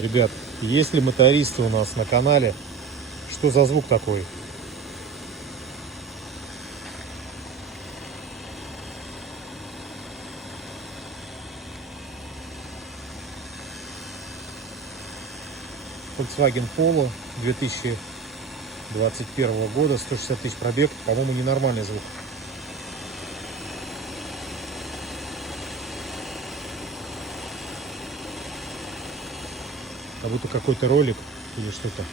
Ребят, есть ли мотористы у нас на канале? Что за звук такой? Volkswagen Polo 2021 года, 160 тысяч пробег. По-моему, ненормальный звук. Как будто какой-то ролик или что-то.